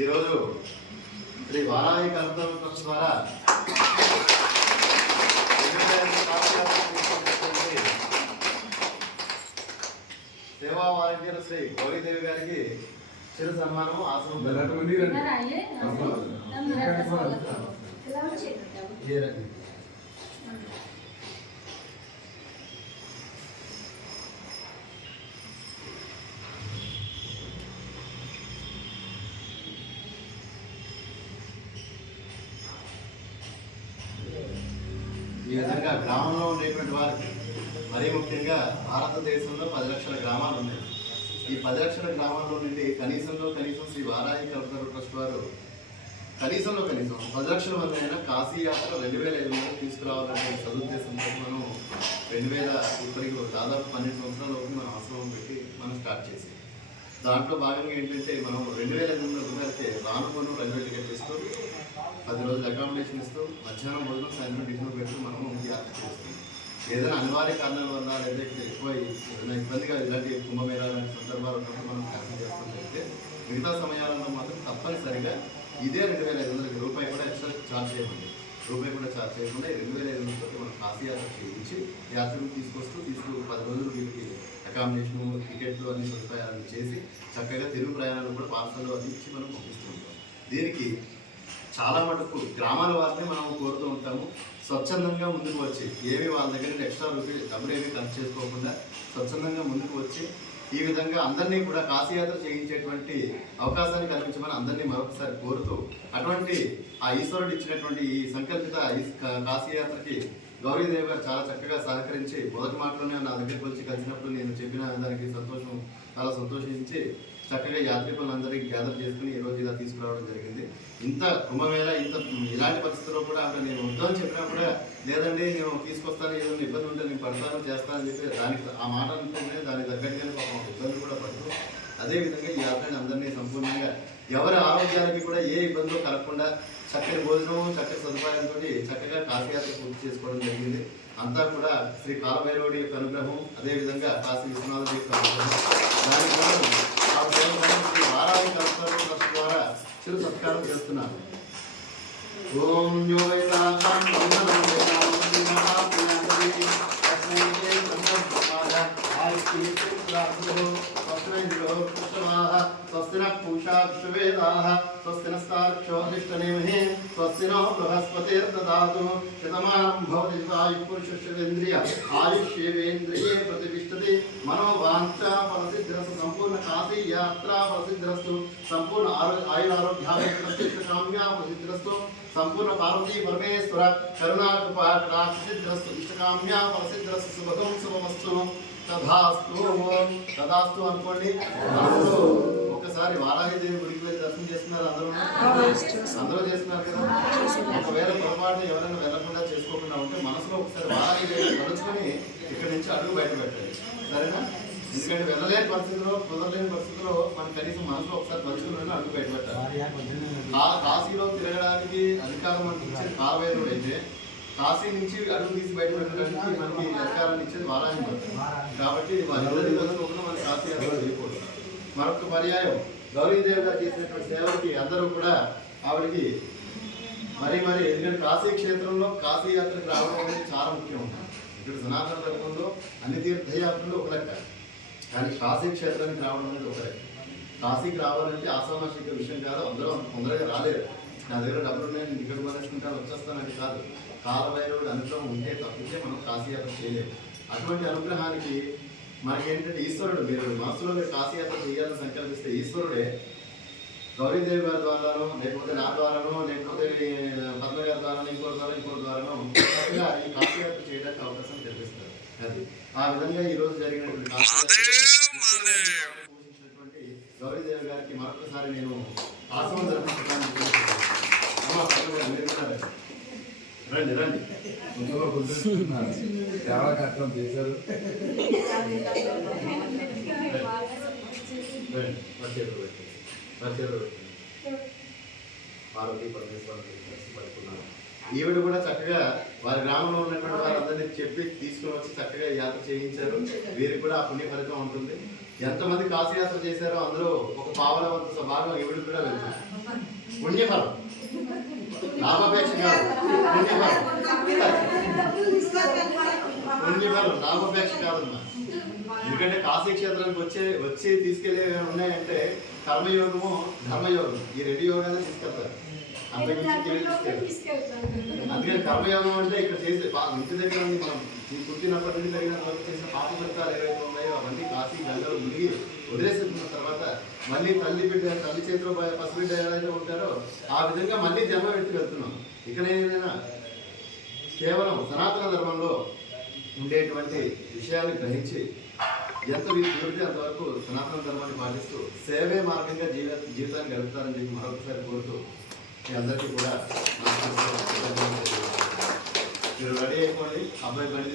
ఈరోజు శ్రీ వారాహి కల్పన ట్రస్ట్ ద్వారా సేవా వాలంటీర్ శ్రీ గౌరీదేవి గారికి చిరు సన్మానము ఆశ్రమం ఈ విధంగా గ్రామంలో ఉండేటువంటి వారికి మరీ ముఖ్యంగా భారతదేశంలో 10 లక్షల గ్రామాలు ఉన్నాయి. ఈ 10 లక్షల గ్రామాల్లో నుండి కనీసం శ్రీ వారాహి కల్పన ట్రస్ట్ వారు కనీసం 10 లక్షల మంది అయినా కాశీ యాత్ర 2500 తీసుకురావాలనే సదుద్దేశంతో మనం 2000 ఇప్పటికి దాదాపు 12 సంవత్సరాలలోపు మనం ఆశ్రమం పెట్టి మనం స్టార్ట్ చేసాం. దాంట్లో భాగంగా ఏంటంటే మనం 2500 రూపాయలకి రానుకోను రైల్వే టికెట్ ఇస్తూ 10 రోజులు అకామిడేషన్ ఇస్తూ మధ్యాహ్నం భోజనం సాయంత్రం టిఫిన్ పెడుతూ మనము యాత్ర చేస్తాం. ఏదైనా అనివార్య కారణాల వల్ల లేదా ఎక్కువ ఏదైనా ఇబ్బందిగా ఇలాంటి కుంభమేళా లాంటి సందర్భాలు ఉన్నప్పుడు మనం క్యాన్సిల్ చేస్తాం చెప్తే మిగతా సమయాలలో మాత్రం తప్పనిసరిగా ఇదే 2500 రూపాయి కూడా ఎక్స్ట్రా ఛార్జ్ చేయమండి. రూపాయి కూడా ఛార్జ్ చేయకుండా 2500 తోటి మనం కాశీ యాత్ర చేయించి యాత్రను తీసుకొస్తూ 10 రోజులు వీటికి అకామిడేషను టికెట్లు అన్ని సదుపాయాలను చేసి చక్కగా తిరుగు ప్రయాణాలు కూడా పార్సల్లో అది ఇచ్చి మనం పంపిస్తూ ఉంటాం. దీనికి చాలా మటుకు గ్రామాల వారిని మనం కోరుతూ ఉంటాము. స్వచ్ఛందంగా ముందుకు వచ్చి ఏమి వాళ్ళ దగ్గర ఎక్స్ట్రా డబ్బులు ఏమీ ఖర్చు చేసుకోకుండా స్వచ్ఛందంగా ముందుకు వచ్చి ఈ విధంగా అందరినీ కూడా కాశీయాత్ర చేయించేటువంటి అవకాశాన్ని కల్పించమని అందరినీ మరొకసారి కోరుతూ అటువంటి ఆ ఈశ్వరుడు ఇచ్చినటువంటి ఈ సంకల్పిత కాశీయాత్రకి గౌరీదేవి గారు చాలా చక్కగా సహకరించి మొదటి మాటలోనే నా దగ్గరికి వచ్చి కలిసినప్పుడు నేను చెప్పిన దానికి చాలా సంతోషించి చక్కగా యాత్రికులందరికీ గ్యాదర్ చేసుకుని ఈరోజు ఇలా తీసుకురావడం జరిగింది. ఇంత కుంభమేళ ఇలాంటి పరిస్థితుల్లో కూడా అక్కడ నేను వద్దని చెప్పినా కూడా లేదండి నేను తీసుకొస్తాను, ఏదైనా ఇబ్బంది ఉంటే నేను పడతాను చేస్తానని చెప్పి దానికి ఆ మాట అనుకుంటే దానికి తగ్గట్టుగానే పాపం ఇబ్బంది కూడా పడుతూ అదేవిధంగా ఈ యాత్రని అందరినీ సంపూర్ణంగా ఎవరి ఆరోగ్యాలకి కూడా ఏ ఇబ్బందులు కలగకుండా చక్కని భోజనం చక్కని సదుపాయంతో చక్కగా కాశీయాత్ర పూర్తి చేసుకోవడం జరిగింది. అంతా కూడా శ్రీ కాలభైరవుడి యొక్క అనుగ్రహం, అదేవిధంగా కాశీ విశ్వనాథుడి యొక్క అనుగ్రహం, దాని ద్వారా శ్రీ వారాహి కల్పన ట్రస్ట్ ద్వారా చిరు సత్కారం చేస్తున్నారు. ఓం స్వస్తి పూషా విశ్వవేదాః స్వస్తి నస్తార్క్షోధిష్టనేమిః స్వస్తి నో బృహస్పతిర్దదాతు శతమానం భవతి ఆయుఃపురుషేంద్రియ ఆయుష్యేంద్రియే ప్రతిష్టతి మనోవాంఛా ఫలసిద్ధిరస్తు సంపూర్ణ కాశీ యాత్రా ఫలసిద్ధిరస్తు సంపూర్ణ ఆయురారోగ్యాభిష్టకామ్యా ఫలసిద్ధిరస్తు సంపూర్ణ పార్వతీ పరమేశ్వర కరుణాకృపాక్షిద్ధిరస్తు ఇష్టకామ్యా ఫలసిద్ధిరస్తు శుభం శుభమస్తు తదాస్తు అనుకోండి. ఒకసారి వారాహిదేవి గుడికి వెళ్ళి దర్శనం చేస్తున్నారు అందరూ చేస్తున్నారు కదా. ఒకవేళ పొరపాటు ఎవరైనా వెళ్ళకుండా చేసుకోకుండా ఉంటే మనసులో ఒకసారి వారాహిదేవి తలుచుకొని ఇక్కడి నుంచి అడుగు బయట పెట్టాలి, సరేనా? ఎందుకంటే వెళ్ళలేని పరిస్థితిలో కుదరలేని పరిస్థితిలో మనం కనీసం మనసులో ఒకసారి తలుచుకుని అడుగు బయట పెట్టాలి. కాశీలో తిరగడానికి అధికారం మనకి ఇచ్చేది కాలభైరవుడు అయితే కాశీ నుంచి అడుగు తీసి బయట పెట్టడానికి మనకి అధికారాన్ని ఇచ్చేది వారాహి కాబట్టి వారి కూడా మన కాశీ యాత్ర చేయకూడదు. మరొక పర్యాయం గౌరీదేవి గారు చేసినటువంటి సేవలకి అందరూ కూడా ఆవిడకి మరి ఎందుకంటే కాశీ క్షేత్రంలో కాశీ యాత్రకు రావడం అనేది చాలా ముఖ్యం. ఇక్కడ సనాతన ధర్మంలో అన్ని తీర్థయాత్రలు ఒక లెక్క, కానీ కాశీ క్షేత్రానికి రావడం అనేది ఒక లెక్క. కాశీకి రావాలంటే ఆసామాషిక విషయం కాదు, అందరూ తొందరగా రాలేరు. నా దగ్గర డబ్బులు నేను ఇక్కడ కొనేసుకుంటాను వచ్చేస్తానంటే కాదు, కాలభైరవుడి అనుగ్రహం ఉంటే తప్పితే మనం కాశీయాత్ర చేయలేము. అటువంటి అనుగ్రహానికి మనకేంటంటే ఈశ్వరుడు, మీరు మనసులో మీరు కాశీయాత్ర చేయాలని సంకల్పిస్తే ఈశ్వరుడే గౌరీదేవి గారి ద్వారానో లేకపోతే నా ద్వారానో లేకపోతే పద్మ గారి ద్వారానో ఇంకోటి ద్వారానో చక్కగా ఈ కాశీయాత్ర చేయడానికి అవకాశం కల్పిస్తారు. అది ఆ విధంగా ఈరోజు జరిగినటువంటి పూజించినటువంటి గౌరీదేవి గారికి మరొకసారి నేను ఆశ్రమం జరుపుకోవడానికి రండి చాలా కష్టం చేశారు. పార్వతీ పరమేశ్వరుడు పడుకున్నారు. ఈవిడ కూడా చక్కగా వారి గ్రామంలో ఉన్నటువంటి వారందరినీ చెప్పి తీసుకుని వచ్చి చక్కగా యాత్ర చేయించారు. వీరికి కూడా ఆ పుణ్య ఫలితం ఉంటుంది. ఎంతమంది కాశీ యాత్ర చేశారో అందులో ఒక పావన వంతు భాగం ఈవిడ కూడా వెళ్తుంది. పుణ్యఫలం, లాభాపేక్ష కాదు. పుణ్యఫలం లాభాపేక్ష కాదమ్మా. ఎందుకంటే కాశీ క్షేత్రానికి వచ్చి తీసుకెళ్ళే ఉన్నాయంటే కర్మయోగము, ధర్మయోగం, ఈ రెండు యోగాన్ని తీసుకెళ్తారు. అంతకుమించి తీసుకెళ్తారు. అందుకని కర్మయోగం అంటే ఇక్కడ చేసే ఇంటి దగ్గర ఉంది. మనం ఈ పుట్టినప్పటి నుండి తగిన వరకు చేసిన పాప ఫలితాలు ఏవైతే ఉన్నాయో అవన్నీ కాశీ గంగలు మునిగి వదిలేసిన తర్వాత మళ్ళీ తల్లి చేతిలో పసిబిడ్డ ఏదైతే ఉంటారో ఆ విధంగా మళ్ళీ జన్మ పెట్టి వెళ్తున్నాం. ఇక్కడ ఏదైనా కేవలం సనాతన ధర్మంలో ఉండేటువంటి విషయాన్ని గ్రహించి ఎంత వీరికి అంతవరకు సనాతన ధర్మాన్ని పాటిస్తూ సేవే మార్గంగా జీవితాన్ని గడుపుతారని చెప్పి మరొకసారి కోరుతూ మీ అందరికీ కూడా మీరు రెడీ అయిపోండి. అబ్బాయి బండి